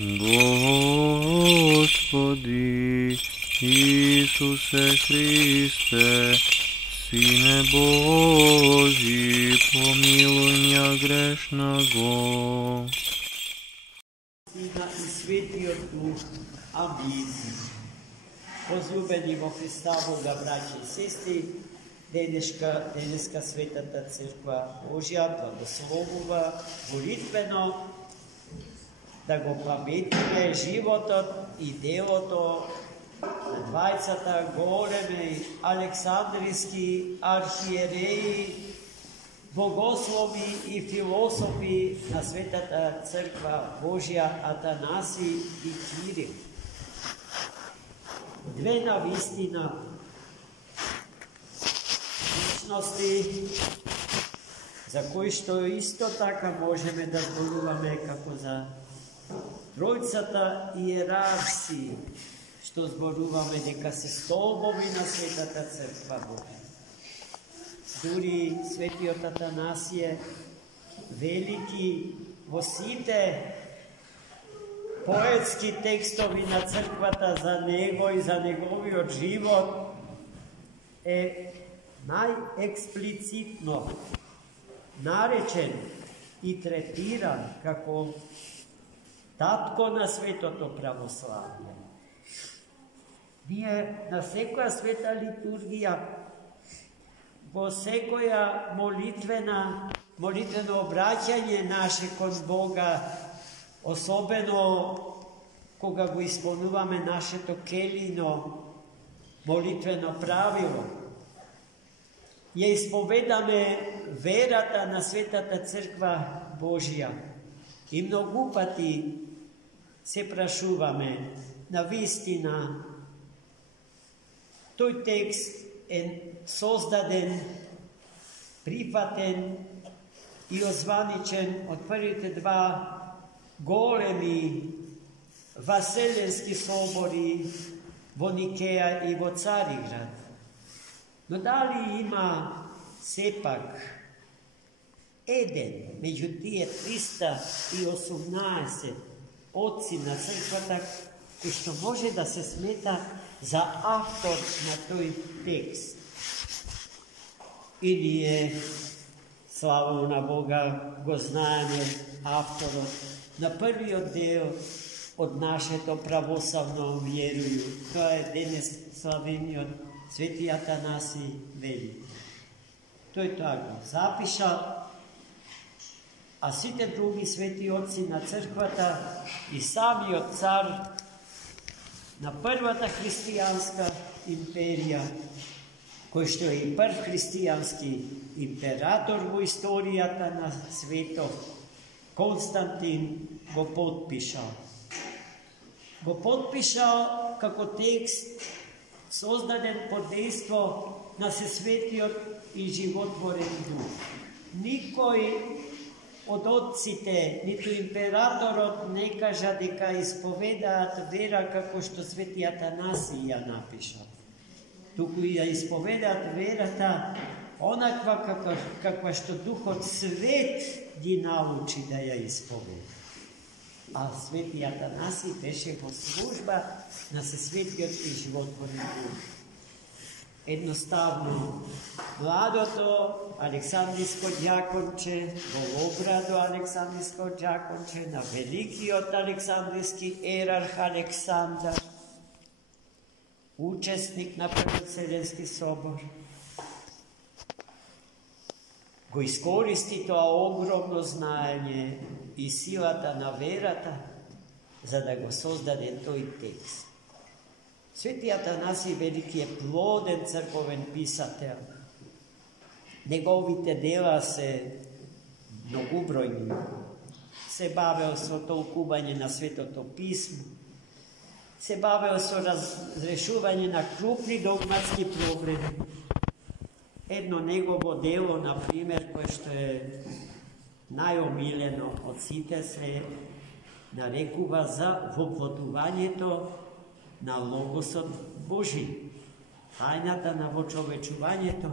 Господи Исусе Христе, Сине Божий, помилуй меня грешного. Сина и Светиот Дух. Амин. Возлюбени во Христа Бога, браќа и сестри, денеска Светата Црква Божја благословува молитвено да го паметиме животот и делото на двајцата големи Александриски архиереи, богослови и философи на Светата Црква Божја Атанаси и Кирил. Две навистина личности за кои што исто така можеме да зборуваме како за тројцата иерарси, што зборуваме дека се столбови на Светата Црква Божја. Дури светиот Атанасије, велики во сите поетски текстови на црквата за него и за неговиот живот, е најексплицитно наречен и третиран како татко на светото православие. Ние на секоја света литургија, во секоја молитвено обраќање наше кон Бога, особено кога го исполнуваме нашето келино молитвено правило, ја исповедаме верата на Светата Црква Божја. И многу пати се прашуваме, на вистина, тој текст е создаден, прифатен и озваничен од првите два големи васеленски собори во Никеја и во Цариград. Но дали има сепак еден меѓу тие 318 отци на црквата кој што може да се смета за автор на тој текст? И ние, слава на Бога, го знаеме авторот на првиот дел од нашето православно верују. Тоа е денес славениот Свети Атанаси Велики. Тој тоа го запиша, а сите други свети отци на црквата и самиот цар на првата христијанска империја, кој што е и прв христијански император во историјата на светот, Константин, го подпишал. Го подпишал како текст создаден под дејство на Сесветиот и животворен Дух. Никој од отците, ниту императорот не кажа дека исповедаат вера како што Свети Атанаси ја напишал. Туку ја исповедаат верата онаква каква што Духот Свет ги научи да ја исповеда. А Свети Атанаси беше во служба на Сесветиот и животворен Дух. Едноставно, младото Александриско ѓаконче, голобрадо Александриско ѓаконче, на великиот Александрски ерарх Александар, учесник на Првиот Вселенски собор, го искористи тоа огромно знаење и силата на верата за да го создаде тој текст. Свети Атанаси Велики е плоден црковен писател. Неговите дела се многубројни. Се бавел со толкување на Светото писмо, се бавел со разрешување на крупни догматски проблеми. Едно негово дело, например, кое што е најомилено од сите, се нарекува за воплотувањето на Логосот Божи, тајната на вочовечувањето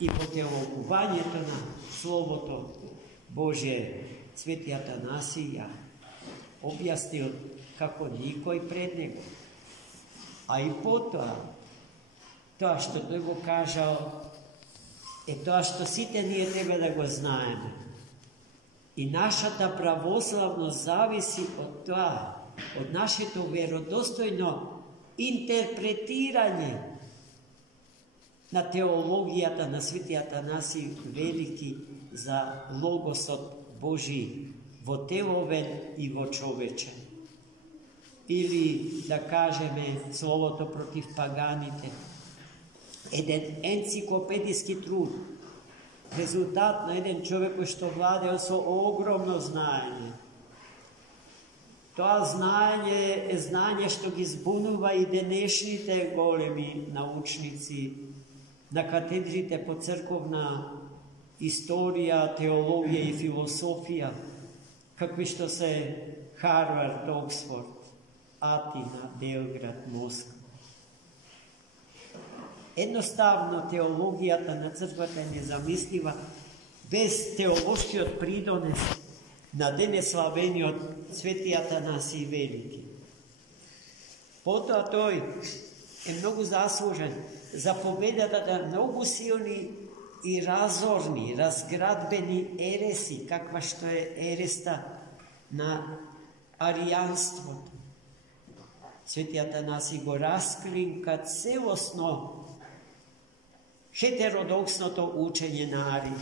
и потелокувањето на Словото Божие. Свети Атанасија objasnil kako nikoj pred nego. A i potom, to što Bebo kažao, to što site nije treba da go znajeme. I naša ta pravoslavnost zavisi od toga, od naše to vjerodostojno interpretiranje na teologijata, na sveti Atanasij veliki za logos od Boží vo teloven i vo čovečen. Ili da kažeme slovo to protiv paganite. Jedan enciklopedijski trud. Rezultatno jedan čovjek što vlade so ogromno znanje. To znanje što gi zbunuva i dnešnjite golemi naučnici na katedrite po crkovna istorija, teologija i filosofija, kakvi što se Harvard, Oxford, Atina, Belgrad, Moskva. Jednostavno teologijata na crkvata je nezamisliva bez teološki od pridone na dene slaveni od sveti Atanasij veliki. Potom to je mnogo zaslužen za pobedata da mnogo silni i razorni, razgradbeni eresi, kakva što je eresta na arijanstvo. Sveti Atanasij go rasklinka celosno heterodoksno to učenje na Ariji.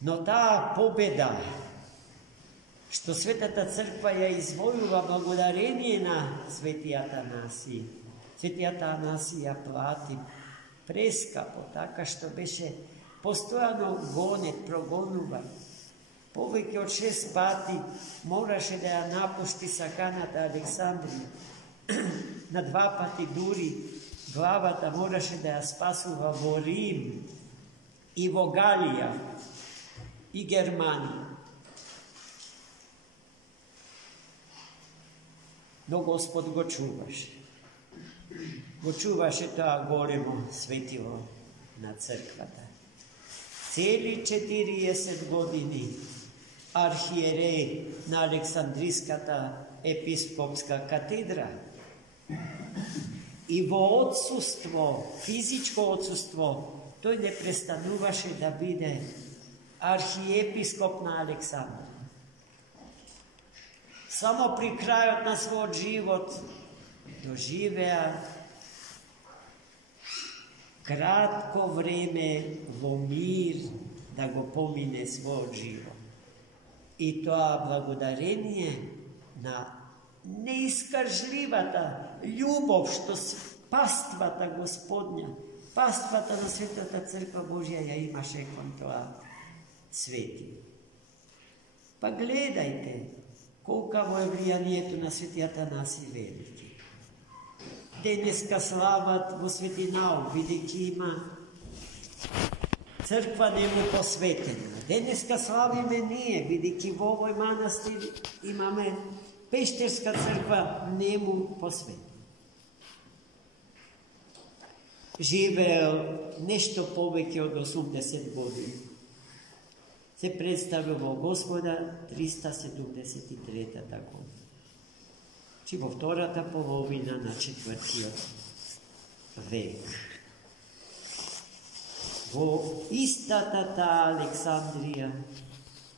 No ta pobjeda, što Svetata crkva je izvojila blagodarenje na Sveti Atanasij. Sveti Atanasija plati preskapo, taka što beše postojano gonet, progonuvaj. Povijek od 6 pati moraše da ja napušti sa Kanada Aleksandriju. Na 2 pati duri glavata moraše da ja spasuva vo Rim i vo Galija i Germaniju. No Gospod go čuvaše. Go čuvaše to golemo svetilo na crkvata. Cijeli 40 godini arhijerej na Aleksandrijskata episkopska katedra. I vo odsustvo, fizičko odsustvo, to ne prestanuvaše da bide arhijepiskop na Aleksandru. Samo pri kraju na svoj život doživea kratko vreme vo mir da go pomine svoj život. I to blagodarenje na neiskažljivata ljubov što pastvata Gospodnja, pastvata na Svetata crkva Božja ja imaše kontoa sveti. Pa gledajte koliko je vlijanijetu na Sveti Atanasij veliki. Deneska slavat vo Sveti Naum, vidiki ima crkva njemu posvetena. Deneska slavime nije, vidiki v ovoj manastiri imame Pešterska crkva njemu posvetena. Živeo nešto poveke od 80 godina. Se predstavilo Gospoda 373. tako. Či vo vtorata polovina na 4. vek. Vo istata ta Aleksandrija,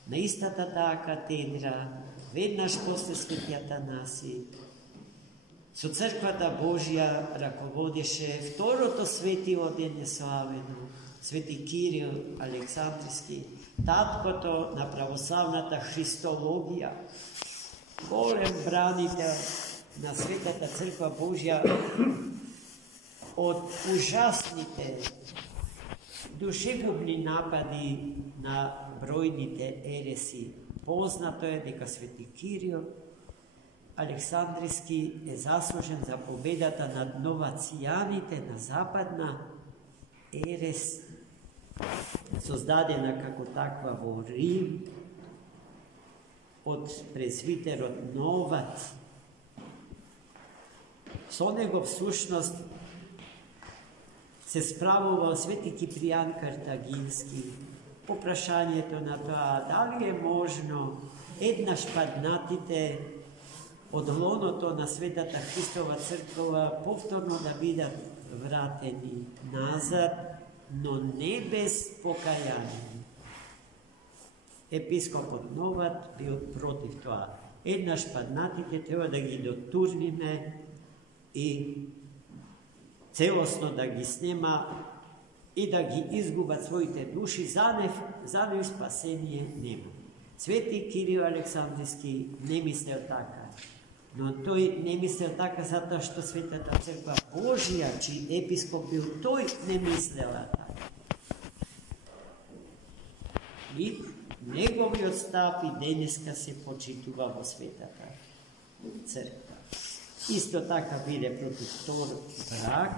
na istata ta katedra, vednaš posle Sveti Atanasij, su crkvata Božja rakovodeše vtoroto svetilo dene slaveno, Sveti Kiril Aleksandrijski, tatko to na pravoslavnata Hristologija, golem branitelj na Svetata crkva Božja od užasnite dušegubni napadi na brojnite eresi. Poznato je deka Sveti Kiril Aleksandrijski je zaslužen za pobedata nad novacijanite na zapadna eres sozdadena kako takva vo Rim od presviter od Novat. So njegov sušnost se spravovao Sveti Kiprijan Kartaginski. Poprašanje to na to, da li je možno еднаш паднатите од лоното на Светата Христова црква повторно да бидат вратени назад, но не без покаяние. Епископот Новат бил против тоа. Еднаш паднатите треба да ги дотурниме и целосно да ги снема и да ги изгубат своите души, за нив спасение нема. Свети Кирил Александрийски не мислел така, но тој не мислел така затоа што Светата Црква Божија, чиј епископ бил тој, не мислела така. И неговиот став и денеска се почитува во Светата Црква. Исто така биде против втор брак,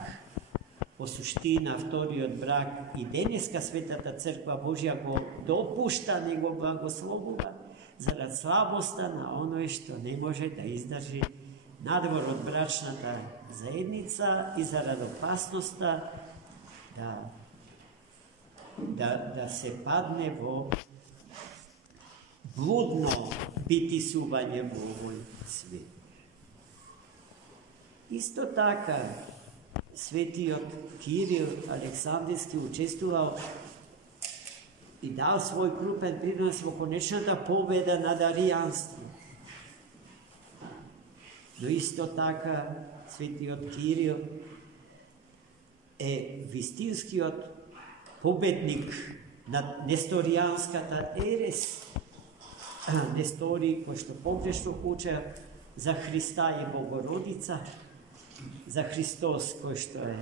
по суштина вториот брак и денеска Светата Црква Божја го допушта, не го благословува, зарад слабоста на оној што не може да издржи надвор од брачната заедница и зарад опасноста да се падне во блудно битисување во овој свет. Исто така, светиот Кирил Александрийски учествувал и дал свој крупен принос во конечната победа над аријанство. Но исто така, светиот Кирил е вистинскиот победник над несторијанската ерес. Нестори кои што погрешно уча за Христа и Богородица, за Христос кој што е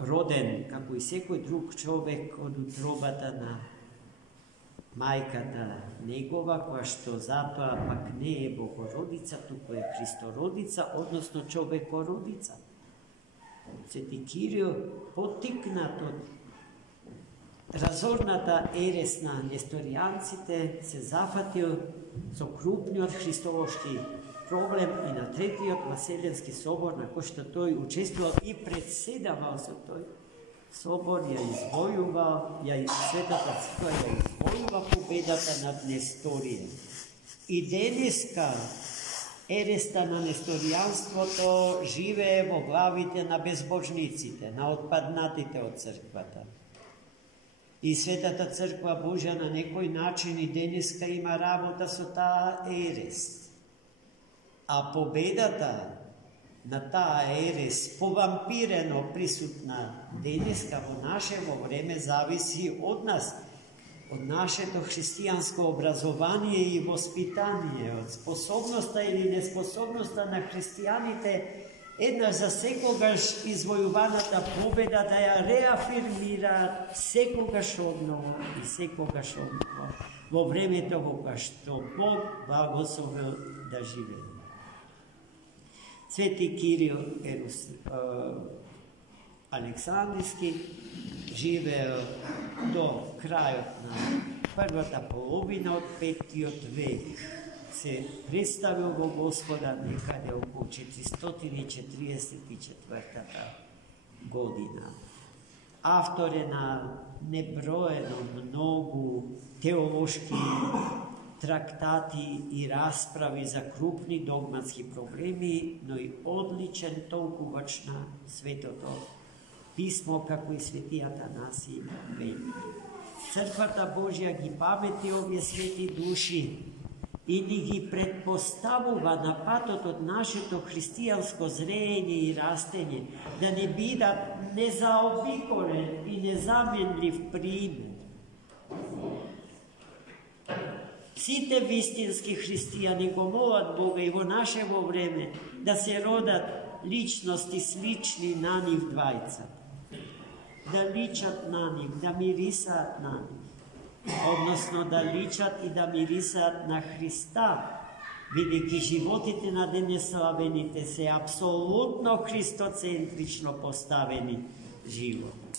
роден, како и секој друг човек од утробата на мајката негова, која што затоа пак не е Богородица, туку е Христородица, односно човекородица. Свети Кирил, поттикнат од разорната ерес на несторијанците, се зафатил со крупниот христолошки проблем и на третиот Васеленски собор, на кој што тој учествувал и председавал со тој собор, ја извојувал, Светата Црква ја извојува победата над Несторија. И денеска ереста на несторијанството живее во главите на безбожниците, на отпаднатите од црквата. И Светата Црква Божја на некој начин и денеска има работа со таа ерес. А победата на таа ерес, повампирено присутна денеска во нашево време, зависи од нас, од нашето христијанско образование и воспитание, од способноста или неспособноста на христијаните еднаш за секогаш извојуваната победа да ја реафирмира секогаш одново и секогаш одново во времето во кое што Бог благословил да живее. Свети Кирил Александрийски живеел до крајот на првата половина од 5 век. Се представил во Господа некаде околу 444 година. Автор е на неброено многу теолошки трактати и расправи за крупни догматски проблеми, но и одличен толкувач на светото писмо, како и свети Атанаси Велики. Црквата Божја ги памети овие свети души и ни ги предпоставува на патот од нашето христијанско зреење и растење, да не бидат незаобиколен и незаменлив пример. Сите вистински христијани го молат Бога и во нашево време да се родат личности слични на нив двајца, да личат на нив, да мирисаат на нив, односно да личат и да мирисаат на Христа, бидејќи животите на денеславените се апсолутно христоцентрично поставени живот.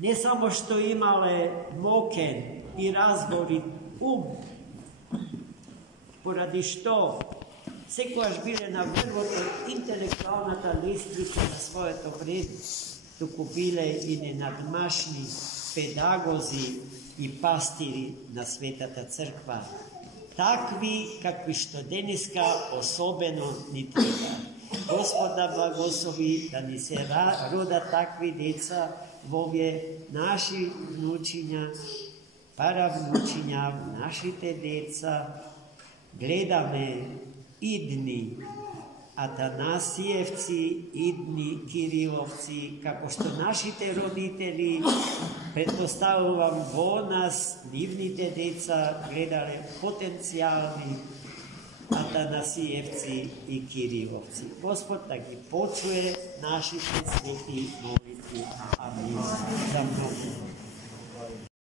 Не само што имале мокен и разборит ум, поради што секојаш биле на врвот од интелектуалната лествица на своето време, туку биле и ненадмашни педагози i pastiri na Svetата Crkva. Takvi kakvi što deniska osobeno ni treba. Gospod da blagoslovi da ni se roda takvi deca vovje naši vnučinja, paravnučinja, našite deca, gledame idni Atanasijevci, idni Kirilovci, kako što našite roditelji, pretpostavljam vo nas, divnite deca, gledali potencijalni Atanasijevci i Kirilovci. Gospod da gi počuje našite sveti molitvi. Amin. Za mnogo.